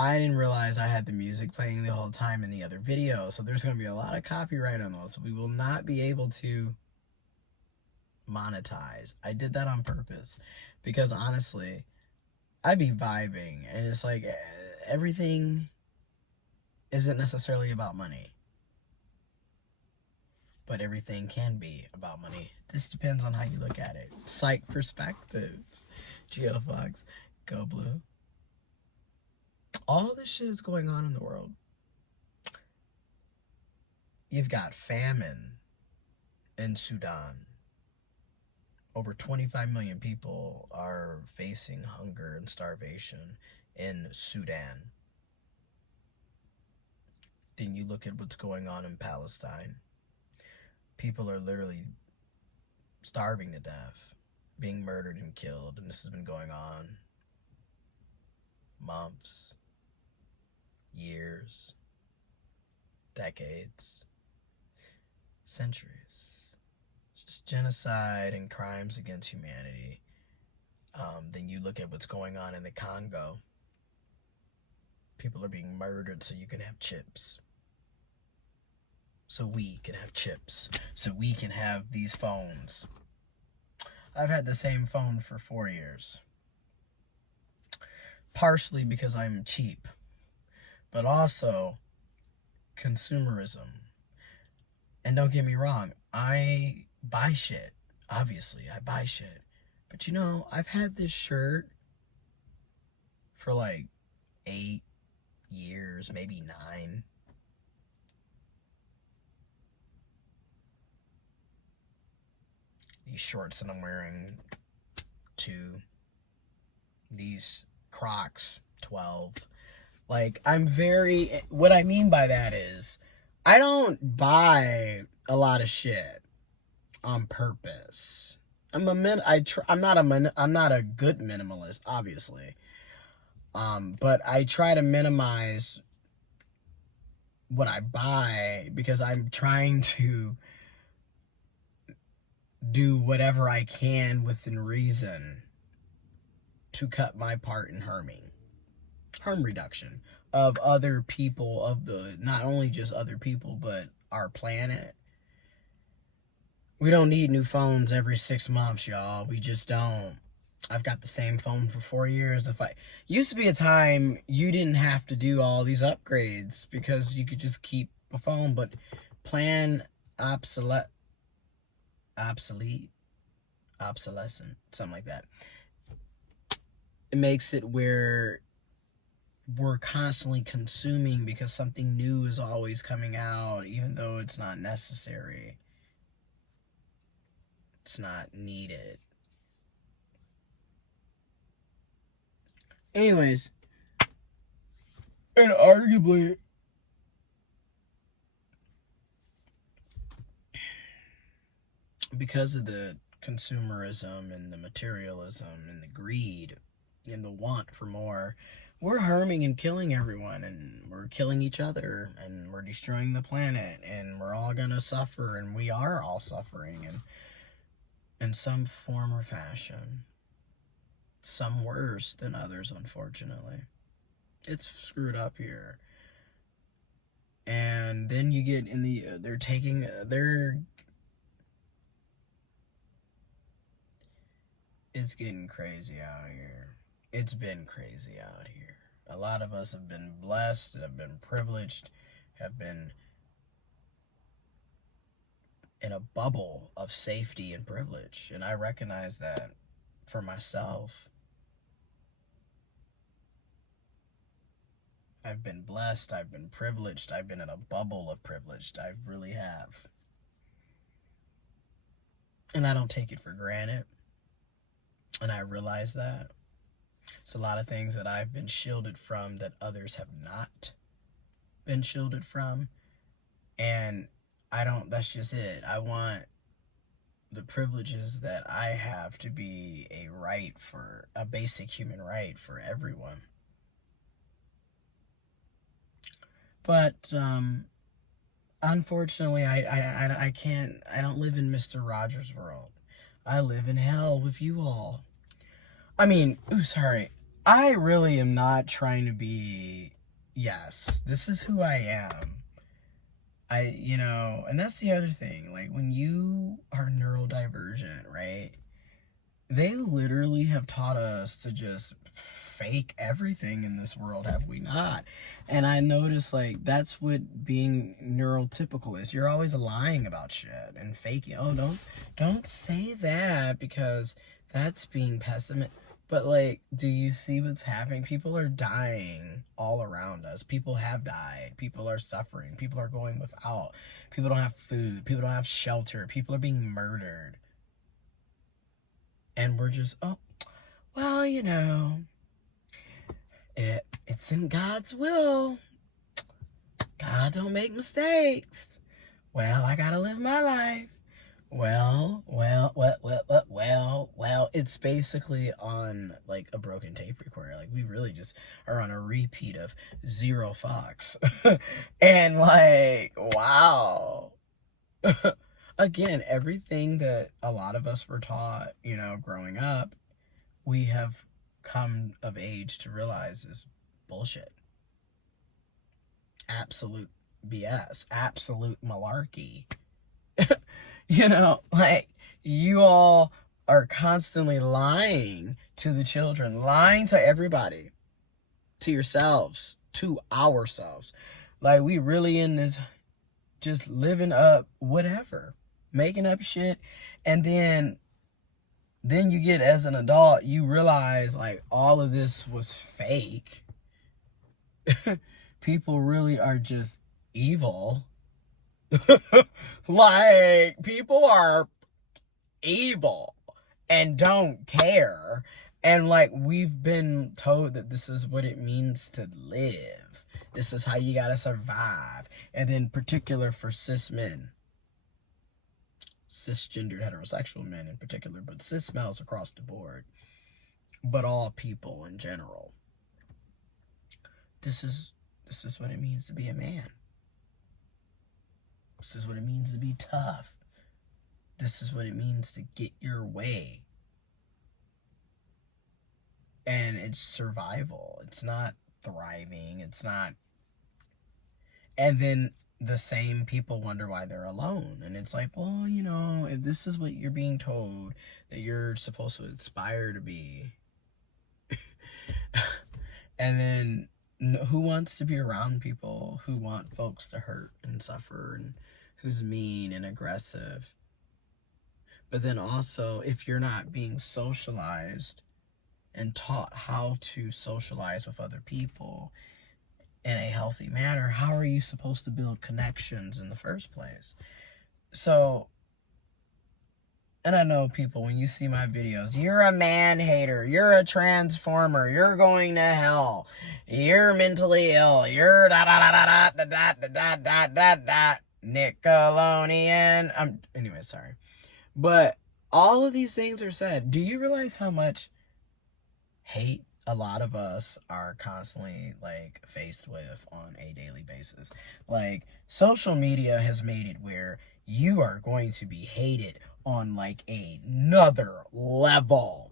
I didn't realize I had the music playing the whole time in the other video, so there's going to be a lot of copyright on those. We will not be able to monetize. I did that on purpose because honestly, I'd be vibing, and it's like everything isn't necessarily about money, but everything can be about money. Just depends on how you look at it. Psych perspectives. GeoFox, go blue. All this shit is going on in the world. You've got famine in Sudan. Over 25 million people are facing hunger and starvation in Sudan. Then you look at what's going on in Palestine. People are literally starving to death, being murdered and killed, and this has been going on months, years, decades, centuries. Just genocide and crimes against humanity. Then you look at what's going on in the Congo. People are being murdered so you can have chips. So we can have chips. So we can have these phones. I've had the same phone for 4 years. Partially because I'm cheap. But also consumerism. And don't get me wrong, I buy shit. Obviously, I buy shit. But you know, I've had this shirt for like 8 years, maybe 9. These shorts that I'm wearing, 2. These Crocs, 12. Like, what I mean by that is, I don't buy a lot of shit on purpose. I'm not a good minimalist, obviously. But I try to minimize what I buy because I'm trying to do whatever I can within reason to cut my part in harm reduction of other people, not only just other people, but our planet. We don't need new phones every 6 months, y'all. We just don't. I've got the same phone for 4 years. Used to be a time you didn't have to do all these upgrades because you could just keep a phone, but plan obsolescent, something like that. It makes it where we're constantly consuming because something new is always coming out, even though it's not necessary. It's not needed. Anyways, and arguably, because of the consumerism and the materialism and the greed and the want for more, we're harming and killing everyone, and we're killing each other, and we're destroying the planet, and we're all gonna suffer, and we are all suffering in some form or fashion. Some worse than others, unfortunately. It's screwed up here. And then you get in it's getting crazy out here. It's been crazy out here. A lot of us have been blessed, have been privileged, have been in a bubble of safety and privilege. And I recognize that for myself. I've been blessed, I've been privileged, I've been in a bubble of privileged. I really have. And I don't take it for granted. And I realize that. It's a lot of things that I've been shielded from that others have not been shielded from. And that's just it. I want the privileges that I have to be a basic human right for everyone. But, unfortunately, I don't live in Mr. Rogers' world. I live in hell with you all. I I really am not trying to be, yes, this is who I am. And that's the other thing. Like, when you are neurodivergent, right? They literally have taught us to just fake everything in this world, have we not? And I notice, like, that's what being neurotypical is. You're always lying about shit and faking. Oh, don't say that, because that's being pessimistic. But, like, do you see what's happening? People are dying all around us. People have died. People are suffering. People are going without. People don't have food. People don't have shelter. People are being murdered. And we're just, oh, well, it's in God's will. God don't make mistakes. Well, I gotta live my life. Well, it's basically on, like, a broken tape recorder. Like, we really just are on a repeat of Zero Fox. And, like, wow. Again, everything that a lot of us were taught, growing up, we have come of age to realize is bullshit. Absolute BS. Absolute malarkey. Like, you all are constantly lying to the children, lying to everybody, to yourselves, to ourselves. Like, we really in this just living up whatever, making up shit. And then you get, as an adult, you realize, like, all of this was fake. People really are just evil. Like, people are evil and don't care. And, like, we've been told that this is what it means to live. This is how you gotta survive. And then, particular for cis men, cisgendered heterosexual men in particular, but cis males across the board, but all people in general. This is what it means to be a man. This is what it means to be tough. This is what it means to get your way. And it's survival. It's not thriving. It's not. And then the same people wonder why they're alone. And it's like, well, if this is what you're being told that you're supposed to aspire to be, and then who wants to be around people who want folks to hurt and suffer, and who's mean and aggressive? But then also, if you're not being socialized and taught how to socialize with other people in a healthy manner, how are you supposed to build connections in the first place? So, and I know people, when you see my videos, you're a man hater, you're a transformer, you're going to hell, you're mentally ill, you're Nickelodeon. Anyway, sorry. But all of these things are said. Do you realize how much hate a lot of us are constantly, like, faced with on a daily basis? Like, social media has made it where you are going to be hated on, like, another level.